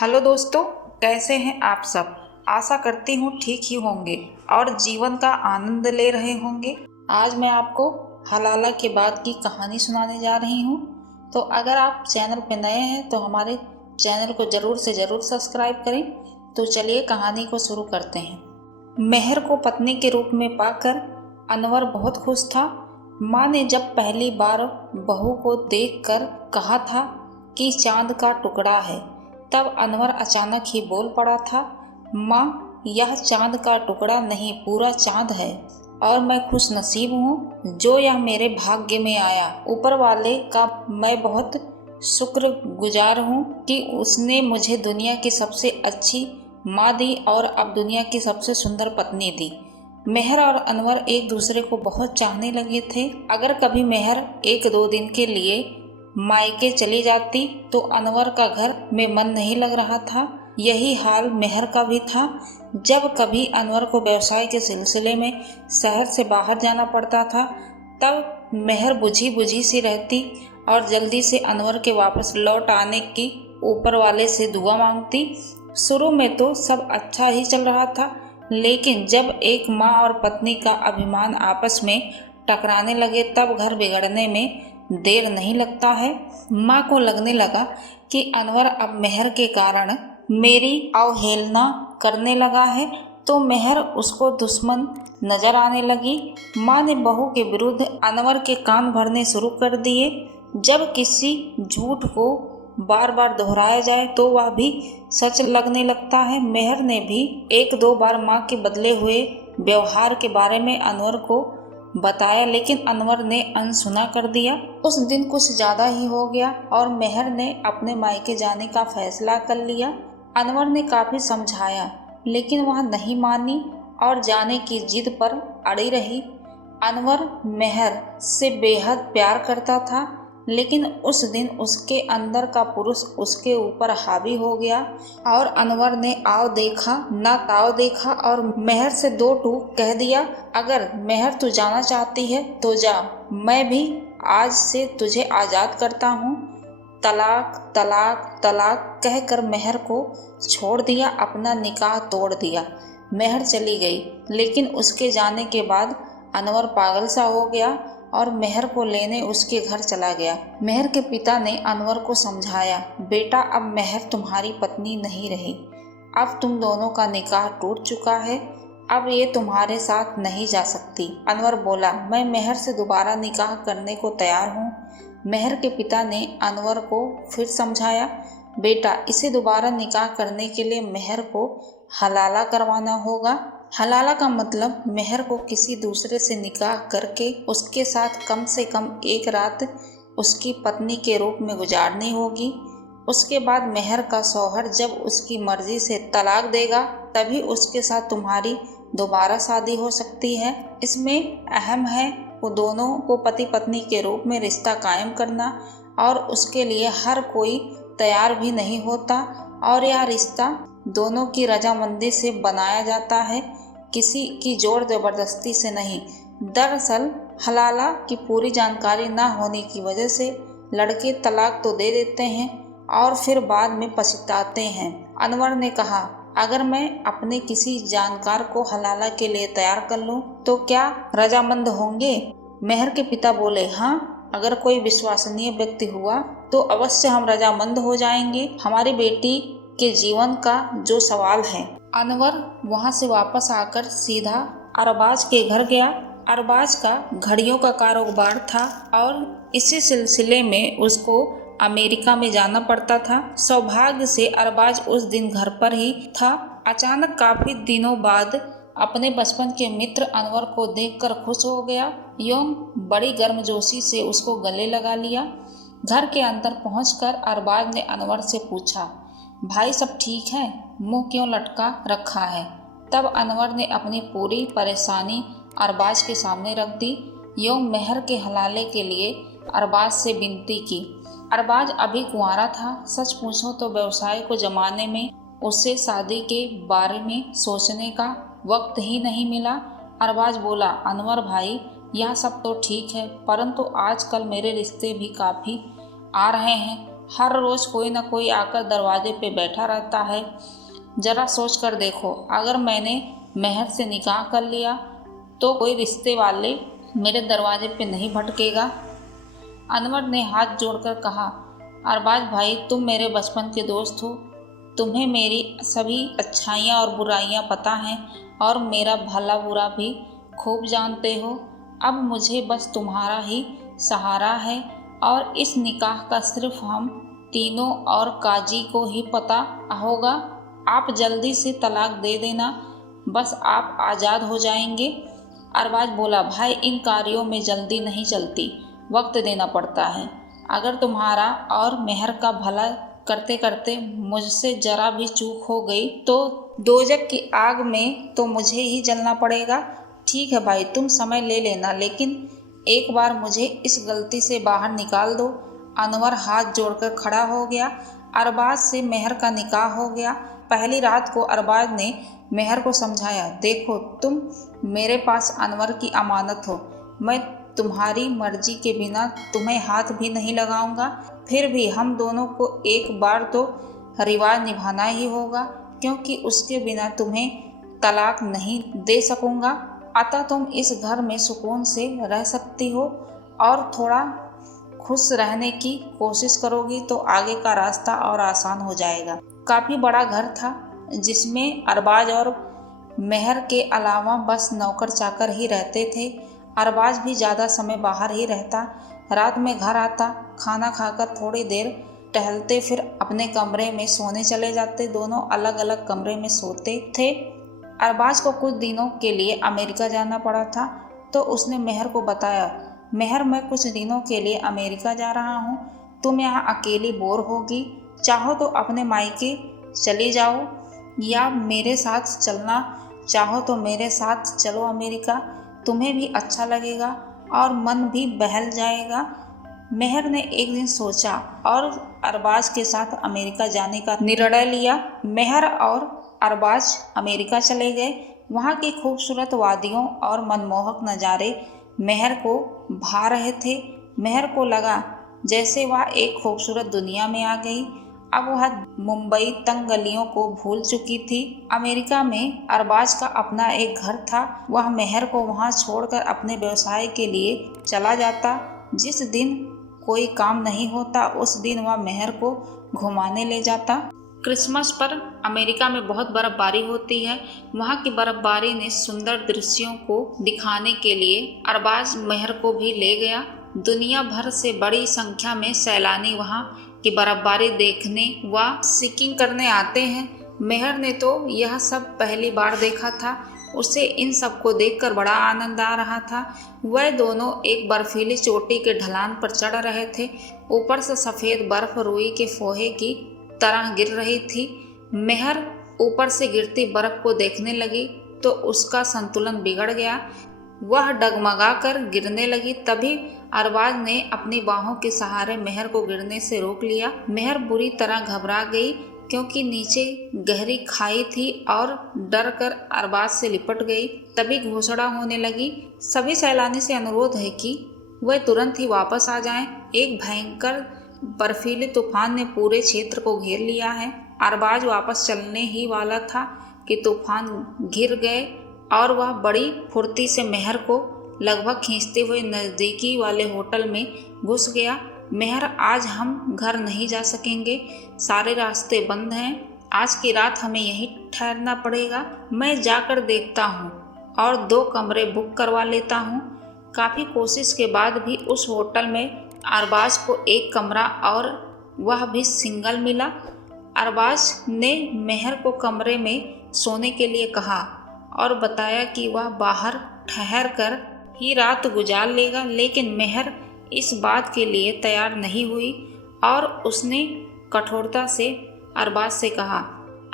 Hello दोस्तों, कैसे हैं आप सब। आशा करती हूँ ठीक ही होंगे और जीवन का आनंद ले रहे होंगे। आज मैं आपको हलाला के बाद की कहानी सुनाने जा रही हूँ। तो अगर आप चैनल पर नए हैं तो हमारे चैनल को ज़रूर से ज़रूर सब्सक्राइब करें। तो चलिए कहानी को शुरू करते हैं। मेहर को पत्नी के रूप में पाकर अनवर बहुत खुश था। माँ ने जब पहली बार बहू को देखकर कहा था कि चांद का टुकड़ा है, तब अनवर अचानक ही बोल पड़ा था, माँ, यह चांद का टुकड़ा नहीं, पूरा चांद है और मैं खुश नसीब हूँ जो यह मेरे भाग्य में आया। ऊपर वाले का मैं बहुत शुक्रगुजार हूँ कि उसने मुझे दुनिया की सबसे अच्छी माँ दी और अब दुनिया की सबसे सुंदर पत्नी दी। मेहर और अनवर एक दूसरे को बहुत चाहने लगे थे। अगर कभी मेहर एक दो दिन के लिए मायके चली जाती तो अनवर का घर में मन नहीं लग रहा था। यही हाल मेहर का भी था। जब कभी अनवर को व्यवसाय के सिलसिले में शहर से बाहर जाना पड़ता था, तब मेहर बुझी बुझी सी रहती और जल्दी से अनवर के वापस लौट आने की ऊपर वाले से दुआ मांगती। शुरू में तो सब अच्छा ही चल रहा था, लेकिन जब एक माँ और पत्नी का अभिमान आपस में टकराने लगे तब घर बिगड़ने में देर नहीं लगता है। माँ को लगने लगा कि अनवर अब मेहर के कारण मेरी अवहेलना करने लगा है, तो मेहर उसको दुश्मन नजर आने लगी। माँ ने बहू के विरुद्ध अनवर के कान भरने शुरू कर दिए। जब किसी झूठ को बार बार दोहराया जाए तो वह भी सच लगने लगता है। मेहर ने भी एक दो बार माँ के बदले हुए व्यवहार के बारे में अनवर को बताया, लेकिन अनवर ने अनसुना कर दिया। उस दिन कुछ ज्यादा ही हो गया और मेहर ने अपने मायके जाने का फैसला कर लिया। अनवर ने काफी समझाया, लेकिन वह नहीं मानी और जाने की जिद पर अड़ी रही। अनवर मेहर से बेहद प्यार करता था, लेकिन उस दिन उसके अंदर का पुरुष उसके ऊपर हावी हो गया और अनवर ने आओ देखा ना ताव देखा और मेहर से दो टूक कह दिया, अगर मेहर तू जाना चाहती है तो जा, मैं भी आज से तुझे आज़ाद करता हूँ। तलाक तलाक तलाक कहकर मेहर को छोड़ दिया, अपना निकाह तोड़ दिया। मेहर चली गई, लेकिन उसके जाने के बाद अनवर पागल सा हो गया और मेहर को लेने उसके घर चला गया। मेहर के पिता ने अनवर को समझाया, बेटा, अब मेहर तुम्हारी पत्नी नहीं रही, अब तुम दोनों का निकाह टूट चुका है, अब ये तुम्हारे साथ नहीं जा सकती। अनवर बोला, मैं मेहर से दोबारा निकाह करने को तैयार हूँ। मेहर के पिता ने अनवर को फिर समझाया, बेटा, इसे दोबारा निकाह करने के लिए मेहर को हलाला करवाना होगा। हलाला का मतलब मेहर को किसी दूसरे से निकाह करके उसके साथ कम से कम एक रात उसकी पत्नी के रूप में गुजारनी होगी। उसके बाद मेहर का शौहर जब उसकी मर्जी से तलाक देगा तभी उसके साथ तुम्हारी दोबारा शादी हो सकती है। इसमें अहम है वो दोनों को पति पत्नी के रूप में रिश्ता कायम करना, और उसके लिए हर कोई तैयार भी नहीं होता और यह रिश्ता दोनों की रजामंदी से बनाया जाता है, किसी की जोर जबरदस्ती से नहीं। दरअसल हलाला की पूरी जानकारी ना होने की वजह से लड़के तलाक तो दे देते हैं और फिर बाद में पछताते हैं। अनवर ने कहा, अगर मैं अपने किसी जानकार को हलाला के लिए तैयार कर लूं तो क्या रजामंद होंगे? मेहर के पिता बोले, हाँ, अगर कोई विश्वसनीय व्यक्ति हुआ तो अवश्य हम रजामंद हो जाएंगे, हमारी बेटी के जीवन का जो सवाल है। अनवर वहां से वापस आकर सीधा अरबाज के घर गया। अरबाज का घड़ियों का कारोबार था और इसी सिलसिले में उसको अमेरिका में जाना पड़ता था। सौभाग्य से अरबाज उस दिन घर पर ही था। अचानक काफी दिनों बाद अपने बचपन के मित्र अनवर को देखकर खुश हो गया एवं बड़ी गर्मजोशी से उसको गले लगा लिया। घर के अंदर पहुंचकर अरबाज ने अनवर से पूछा, भाई सब ठीक है, मुंह क्यों लटका रखा है? तब अनवर ने अपनी पूरी परेशानी अरबाज के सामने रख दी एवं मेहर के हलाले के लिए अरबाज से विनती की। अरबाज अभी कुंवारा था। सच पूछो तो व्यवसाय को जमाने में उसे शादी के बारे में सोचने का वक्त ही नहीं मिला। अरबाज बोला, अनवर भाई, यह सब तो ठीक है, परंतु आजकल मेरे रिश्ते भी काफ़ी आ रहे हैं। हर रोज कोई ना कोई आकर दरवाजे पे बैठा रहता है। जरा सोच कर देखो, अगर मैंने मेहर से निकाह कर लिया तो कोई रिश्ते वाले मेरे दरवाजे पे नहीं भटकेगा। अनवर ने हाथ जोड़कर कहा, अरबाज भाई, तुम मेरे बचपन के दोस्त हो, तुम्हें मेरी सभी अच्छाइयाँ और बुराइयाँ पता हैं और मेरा भला बुरा भी खूब जानते हो। अब मुझे बस तुम्हारा ही सहारा है और इस निकाह का सिर्फ हम तीनों और काजी को ही पता होगा। आप जल्दी से तलाक दे देना, बस आप आज़ाद हो जाएंगे। अरबाज बोला, भाई, इन कार्यों में जल्दी नहीं चलती, वक्त देना पड़ता है। अगर तुम्हारा और मेहर का भला करते करते मुझसे जरा भी चूक हो गई तो दोजक की आग में तो मुझे ही जलना पड़ेगा। ठीक है भाई, तुम समय ले लेना, लेकिन एक बार मुझे इस गलती से बाहर निकाल दो। अनवर हाथ जोड़कर खड़ा हो गया। अरबाज से मेहर का निकाह हो गया। पहली रात को अरबाज ने मेहर को समझाया, देखो, तुम मेरे पास अनवर की अमानत हो, मैं तुम्हारी मर्जी के बिना तुम्हें हाथ भी नहीं लगाऊंगा। फिर भी हम दोनों को एक बार तो रिवाज निभाना ही होगा, क्योंकि उसके बिना तुम्हें तलाक नहीं दे सकूंगा। अतः तुम इस घर में सुकून से रह सकती हो और थोड़ा खुश रहने की कोशिश करोगी तो आगे का रास्ता और आसान हो जाएगा। काफ़ी बड़ा घर था, जिसमें अरबाज और मेहर के अलावा बस नौकर चाकर ही रहते थे। अरबाज भी ज़्यादा समय बाहर ही रहता। रात में घर आता, खाना खाकर थोड़ी देर टहलते, फिर अपने कमरे में सोने चले जाते। दोनों अलग अलग कमरे में सोते थे। अरबाज को कुछ दिनों के लिए अमेरिका जाना पड़ा था, तो उसने मेहर को बताया, मेहर, मैं कुछ दिनों के लिए अमेरिका जा रहा हूँ, तुम यहाँ अकेली बोर होगी, चाहो तो अपने मायके चली जाओ या मेरे साथ चलना चाहो तो मेरे साथ चलो अमेरिका, तुम्हें भी अच्छा लगेगा और मन भी बहल जाएगा। मेहर ने एक दिन सोचा और अरबाज के साथ अमेरिका जाने का निर्णय लिया। मेहर और अरबाज अमेरिका चले गए। वहाँ की खूबसूरत वादियों और मनमोहक नज़ारे मेहर को भा रहे थे। मेहर को लगा जैसे वह एक खूबसूरत दुनिया में आ गई। अब वह मुंबई तंग गलियों को भूल चुकी थी। अमेरिका में अरबाज का अपना एक घर था। वह मेहर को वहां छोड़कर अपने व्यवसाय के लिए चला जाता। जिस दिन कोई काम नहीं होता उस दिन वह मेहर को घुमाने ले जाता। क्रिसमस पर अमेरिका में बहुत बर्फबारी होती है। वहाँ की बर्फबारी ने सुंदर दृश्यों को दिखाने के लिए अरबाज मेहर को भी ले गया। दुनिया भर से बड़ी संख्या में सैलानी वहाँ की बर्फबारी देखने व स्कीइंग करने आते हैं। मेहर ने तो यह सब पहली बार देखा था। उसे इन सब को देखकर बड़ा आनंद आ रहा था। वह दोनों एक बर्फीली चोटी के ढलान पर चढ़ रहे थे। ऊपर से सफ़ेद बर्फ रुई के फोहे की तरह गिर रही थी। मेहर ऊपर से गिरती बर्फ को देखने लगी तो उसका संतुलन बिगड़ गया। वह डगमगा कर गिरने लगी। तभी अरबाज ने अपनी बाहों के सहारे मेहर को गिरने से रोक लिया। मेहर बुरी तरह घबरा गई, क्योंकि नीचे गहरी खाई थी और डर कर अरबाज से लिपट गई। तभी घोषणा होने लगी, सभी सैलानी से अनुरोध है कि वह तुरंत ही वापस आ जाएं। एक भयंकर बर्फीले तूफान ने पूरे क्षेत्र को घेर लिया है। अरबाज वापस चलने ही वाला था कि तूफान घिर गए और वह बड़ी फुर्ती से मेहर को लगभग खींचते हुए नज़दीकी वाले होटल में घुस गया। मेहर, आज हम घर नहीं जा सकेंगे, सारे रास्ते बंद हैं। आज की रात हमें यहीं ठहरना पड़ेगा। मैं जाकर देखता हूँ और 2 कमरे बुक करवा लेता हूँ। काफ़ी कोशिश के बाद भी उस होटल में अरबाज को एक कमरा और वह भी सिंगल मिला। अरबाज ने मेहर को कमरे में सोने के लिए कहा और बताया कि वह बाहर ठहर कर ही रात गुजार लेगा, लेकिन मेहर इस बात के लिए तैयार नहीं हुई और उसने कठोरता से अरबाज से कहा,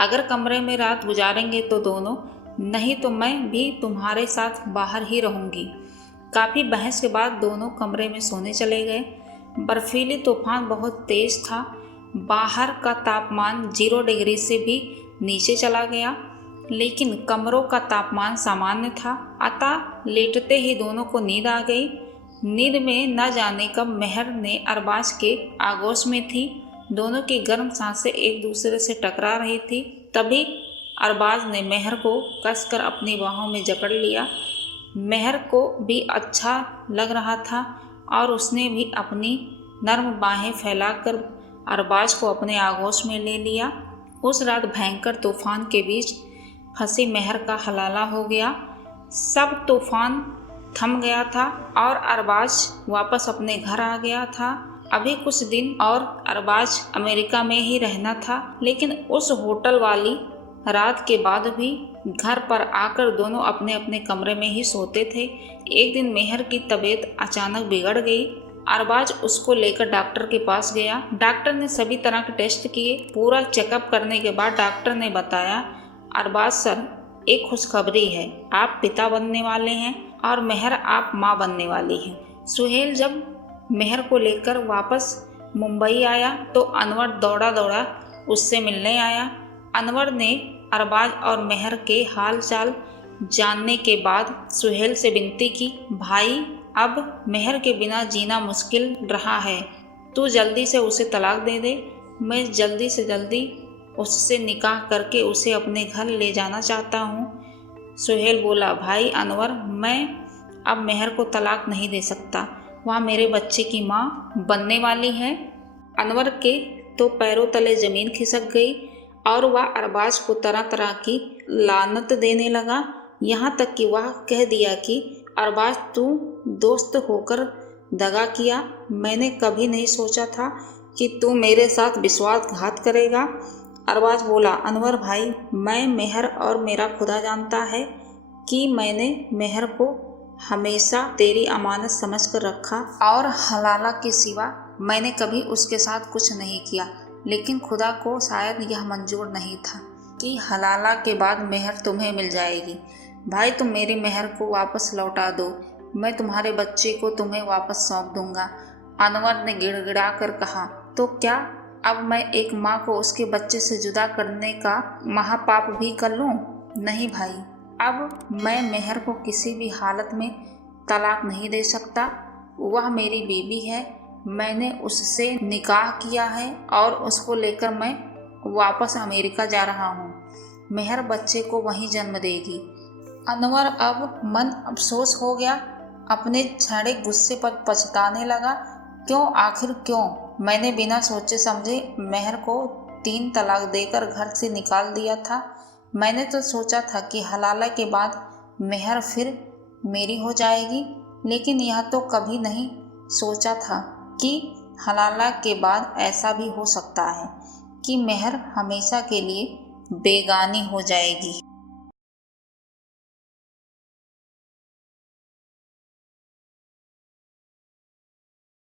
अगर कमरे में रात गुजारेंगे तो दोनों, नहीं तो मैं भी तुम्हारे साथ बाहर ही रहूँगी। काफ़ी बहस के बाद दोनों कमरे में सोने चले गए। बर्फीली तूफान बहुत तेज़ था। बाहर का तापमान 0 डिग्री से भी नीचे चला गया, लेकिन कमरों का तापमान सामान्य था। अतः लेटते ही दोनों को नींद आ गई। नींद में न जाने कब मेहर ने अरबाज के आगोश में थी। दोनों की गर्म सांसें एक दूसरे से टकरा रही थी। तभी अरबाज ने मेहर को कसकर अपनी बाहों में जकड़ लिया। मेहर को भी अच्छा लग रहा था और उसने भी अपनी नर्म बाहें फैलाकर अरबाज को अपने आगोश में ले लिया। उस रात भयंकर तूफान के बीच फंसी मेहर का हलाला हो गया। सब तूफान थम गया था और अरबाज वापस अपने घर आ गया था। अभी कुछ दिन और अरबाज अमेरिका में ही रहना था, लेकिन उस होटल वाली रात के बाद भी घर पर आकर दोनों अपने अपने कमरे में ही सोते थे। एक दिन मेहर की तबीयत अचानक बिगड़ गई। अरबाज उसको लेकर डॉक्टर के पास गया। डॉक्टर ने सभी तरह के टेस्ट किए। पूरा चेकअप करने के बाद डॉक्टर ने बताया, अरबाज सर, एक खुशखबरी है, आप पिता बनने वाले हैं और मेहर आप माँ बनने वाली हैं। सुहेल जब मेहर को लेकर वापस मुंबई आया तो अनवर दौड़ा दौड़ा उससे मिलने आया। अनवर ने अरबाज और मेहर के हाल चाल जानने के बाद सुहेल से विनती की, भाई अब मेहर के बिना जीना मुश्किल रहा है, तू जल्दी से उसे तलाक दे दे। मैं जल्दी से जल्दी उससे निकाह करके उसे अपने घर ले जाना चाहता हूँ। सुहेल बोला, भाई अनवर, मैं अब मेहर को तलाक नहीं दे सकता, वह मेरे बच्चे की माँ बनने वाली है। अनवर के तो पैरों तले ज़मीन खिसक गई और वह अरबाज को तरह तरह की लानत देने लगा। यहाँ तक कि वह कह दिया कि अरबाज, तू दोस्त होकर दगा किया। मैंने कभी नहीं सोचा था कि तू मेरे साथ विश्वासघात करेगा। अरबाज बोला, अनवर भाई, मैं मेहर और मेरा खुदा जानता है कि मैंने मेहर को हमेशा तेरी अमानत समझकर रखा और हलाला के सिवा मैंने कभी उसके साथ कुछ नहीं किया। लेकिन खुदा को शायद यह मंजूर नहीं था कि हलाला के बाद मेहर तुम्हें मिल जाएगी। भाई, तुम मेरी मेहर को वापस लौटा दो, मैं तुम्हारे बच्चे को तुम्हें वापस सौंप दूंगा। अनवर ने गिड़गिड़ा कर कहा, तो क्या अब मैं एक माँ को उसके बच्चे से जुदा करने का महापाप भी कर लूँ? नहीं भाई, अब मैं मेहर को किसी भी हालत में तलाक नहीं दे सकता। वह मेरी बीवी है, मैंने उससे निकाह किया है और उसको लेकर मैं वापस अमेरिका जा रहा हूँ। मेहर बच्चे को वहीं जन्म देगी। अनवर अब मन अफसोस हो गया, अपने छड़े गुस्से पर पछताने लगा। क्यों, आखिर क्यों मैंने बिना सोचे समझे मेहर को 3 तलाक देकर घर से निकाल दिया था। मैंने तो सोचा था कि हलाला के बाद मेहर फिर मेरी हो जाएगी, लेकिन यह तो कभी नहीं सोचा था कि हलाला के बाद ऐसा भी हो सकता है कि मेहर हमेशा के लिए बेगानी हो जाएगी।